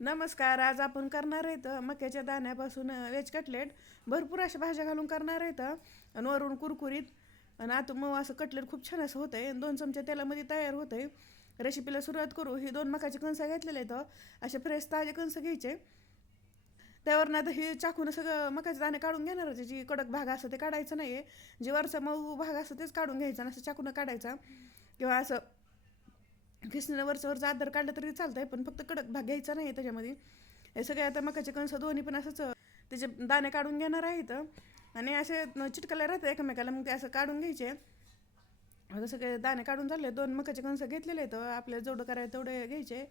नमस्कार. आज आपण करणार आहेत मक्याच्या दाण्यापासून व्हेज कटलेट. भरपूर अशा भाज्या घालून करणार आहेत आणि वरून कुरकुरीत आणि आतून मऊ असं कटलेट खूप छान असं होतंय. 2 चमचे तेलामध्ये तयार होतंय. रेसिपीला सुरुवात करू. ही 2 मकाचे कणस घेतलेले आहेत. असे फ्रेश ताजे कणस घ्यायचे. त्यावरनं आता हे चाकून सगळं मकाचे दाणे काढून घेणार होते. जी कडक भाग असं ते काढायचं नाही आहे. जे वरचा मऊ भाग असं तेच काढून घ्यायचा आणि असं चाकून काढायचा किंवा असं खिसणीनं वरचं आदर काढलं तरी चालतंय, पण फक्त कडक भाग घ्यायचा नाही त्याच्यामध्ये. हे सगळे आता मकाचे कणस दोन्ही पण असंच त्याचे दाणे काढून घेणार आहेत आणि असे चिटकले राहतात एकमेकाला, मग ते असं काढून घ्यायचे. आता सगळे दाणे काढून झाले. 2 मकाचे कणस घेतलेले आहेत. आपल्याला जेवढं करायचं तेवढे घ्यायचे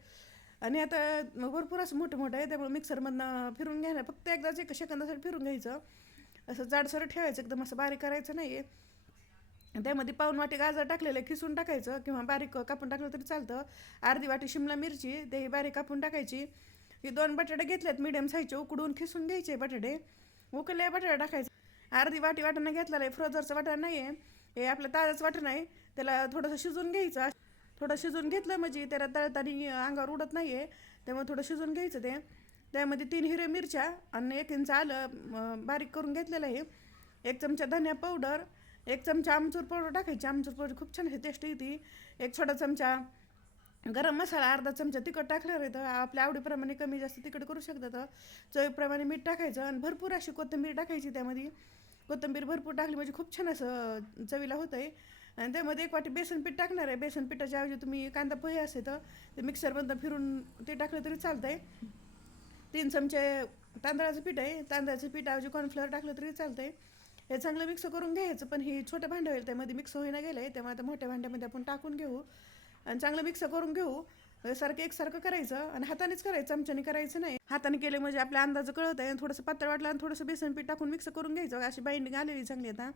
आणि आता भरपूर असं मोठं मोठं आहे, त्यामुळे मिक्सरमधनं फिरून घ्यायला फक्त एकदाच 1 सेकंदासाठी फिरून घ्यायचं. असं जाडसर ठेवायचं, एकदम असं बारीक करायचं नाही. त्यामध्ये पाऊण वाटी गाजर टाकलेलं खिसून टाकायचं किंवा बारीक कापून टाकलं तरी चालतं. अर्धी वाटी शिमला मिरची ते बारीक कापून टाकायची. ही 2 बटाटे घेतलेत मीडियम साईजचे, उकडून खिसून घ्यायचे बटाटे. उकडले बटाटे टाकायचे. अर्धी वाटी वाटाणा घेतलेला आहे, फ्रोझरचं वाटाणा नाही आहे, हे आपलं ताजंच वाटाणा आहे. त्याला थोडंसं शिजून घ्यायचं. थोडं शिजून घेतलं म्हणजे त्याला तळताना अंगावर उडत नाही आहे, त्यामुळे थोडं शिजून घ्यायचं ते. त्यामध्ये 3 हिरव्या मिरच्या आणि 1 इंच आलं बारीक करून घेतलेलं आहे. 1 चमचा धनिया पावडर, 1 चमचा आमचूर पावडर टाकायची. आमचूर पावडर खूप छान अशी टेस्ट येते. एक छोटा चमचा गरम मसाला, अर्धा चमचा तिखट टाकल्यावर येतं. आपल्या आवडीप्रमाणे कमी जास्त तिखट करू शकतात. चवीप्रमाणे मीठ टाकायचं आणि भरपूर अशी कोथिंबीर टाकायची त्यामध्ये. कोथिंबीर भरपूर टाकली म्हणजे खूप छान असं चवीला होतं आहे. आणि त्यामध्ये 1 वाटी बेसन पीठ टाकणार आहे. बेसन पिठाच्या ऐवजी तुम्ही कांदा पोहे असेल तर ते मिक्सरमधनं फिरून ते टाकलं तरी चालतं आहे. 3 चमचे तांदळाचं पीठ आहे. तांदळाचं पीठाऐवजी कॉर्नफ्लॉवर टाकलं तरी चालतंय. हे चांगलं मिक्स करून घ्यायचं, पण ही छोटं भांडं होईल त्यामध्ये मिक्स होईना गेलं आहे, त्यामुळे आता मोठ्या भांड्यामध्ये आपण टाकून घेऊ आणि चांगलं मिक्स करून घेऊ. सारखं एकसारखं करायचं आणि हातानेच करायचं, चमच्याने करायचं नाही. हाताने केले म्हणजे आपल्या अंदाज कळत आहे. थोडंसं पातळ वाटलं आणि थोडंसं बेसन पीठ टाकून मिक्स करून घ्यायचं. अशी बाइंडिंग आलेली चांगली आता.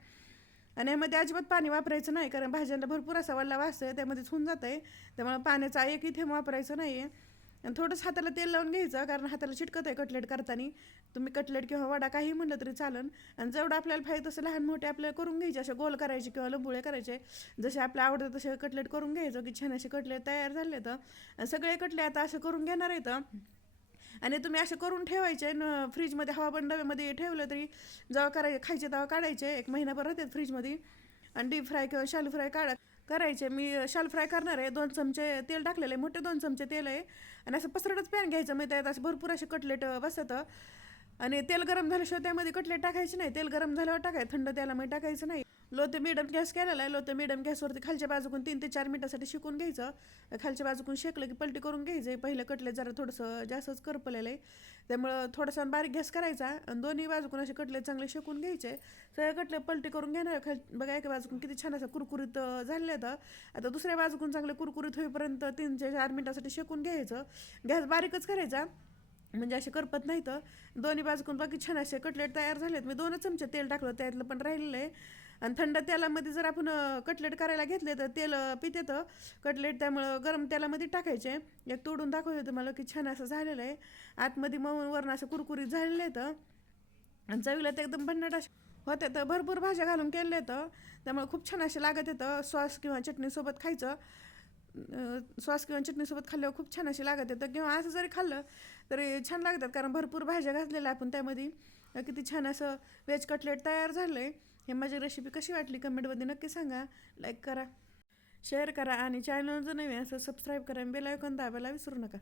आणि यामध्ये अजिबात पाणी वापरायचं नाही, कारण भाज्यांना भरपूर असा वल्ला वास आहे, त्यामध्येच होऊन जातं आहे. त्यामुळे पाण्याचा एकही थेंब वापरायचं नाही आहे. आणि थोडंसं हाताला तेल लावून घ्यायचं, कारण हाताला चिटकत आहे कटलेट करताना. तुम्ही कटलेट किंवा वडा काही म्हणलं तरी चालेल. आणि जेवढं आपल्याला पाहिजे तसं लहान मोठे आपल्याला करून घ्यायचे, असे गोल करायचे किंवा लंबुळे करायचे. जसे आपल्या आवडतं तसे कटलेट करून घ्यायचं की छान असे कटलेट तयार झाले तर. आणि सगळे कटले आता असे करून घेणार आहेत आणि तुम्ही असे करून ठेवायचे फ्रीजमध्ये हवाबंद डब्यामध्ये ठेवलं तरी जेव्हा करायचे खायचे तेव्हा काढायचे. 1 महिनाभर राहतात फ्रीजमध्ये. आणि डीप फ्राय किंवा शालो फ्राय करायचे. मी शालो फ्राय करणार आहे. 2 चमचे तेल टाकलेलं आहे, मोठे 2 चमचे तेल आहे. आणि असं पसरटच पॅन घ्यायचं, म्हणजे त्यात असं भरपूर असे कटलेट बसतं. आणि तेल गरम झाल्याशिवाय त्यामध्ये कटलेट टाकायचे नाही. तेल गरम झाल्यावर टाकायचं, थंड तेलामध्ये टाकायचं नाही. लो ते मिडियम गॅस केलेला आहे. लो ते मिडियम गॅसवरती खालच्या बाजूकून 3 ते 4 मिनिटासाठी शिकून घ्यायचं. खालच्या बाजूकून शेकलं की पलटी करून घ्यायचं. पहिलं कटलेट जरा थोडंसं जास्तच करपलेलं आहे, त्यामुळं थोडासा बारीक गॅस करायचा आणि दोन्ही बाजूकून असे कटलेट चांगले शेकून घ्यायचे. सगळे कटलेट पलटी करून घेणार. बघा एका बाजूकून किती छान असं कुरकुरीत झाले तर. आता दुसऱ्या बाजूकून चांगले कुरकुरीत होईपर्यंत 3 ते 4 मिनिटासाठी शेकून घ्यायचं. गॅस बारीकच करायचा म्हणजे असे करपत नाही तर. दोन्ही बाजूकून बाकी छान असे कटलेट तयार झालेत. मी 2 चमचे तेल टाकलं, त्यातलं पण राहिलेलं आहे. आणि थंड तेलामध्ये जर आपण कटलेट करायला घेतले तर तेल पितेतं कटलेट, त्यामुळं गरम तेलामध्ये टाकायचे. एक तोडून दाखवते तुम्हाला की छान असं झालेलं आहे. आतमध्ये मऊ वरण असं कुरकुरीत झालेलं आहे आणि चवीला ते एकदम भन्नाट असे होते. तर भरपूर भाज्या घालून केले येतं, त्यामुळे खूप छान असे लागत येतं. सॉस किंवा चटणीसोबत खायचं. सॉस किंवा चटणीसोबत खाल्ल्यावर खूप छान असे लागत येतं, किंवा असं जरी खाल्लं तरी छान लागतात, कारण भरपूर भाज्या घातलेल्या आपण त्यामध्ये. किती छान असं व्हेज कटलेट तयार झालं आहे. हे माझी रेसिपी कशी वाटली कमेंटमध्ये नक्की सांगा. लाईक करा, शेअर करा आणि चॅनल जर नवीन असं सबस्क्राईब करा आणि बेल आयकॉन दाबायला विसरू नका.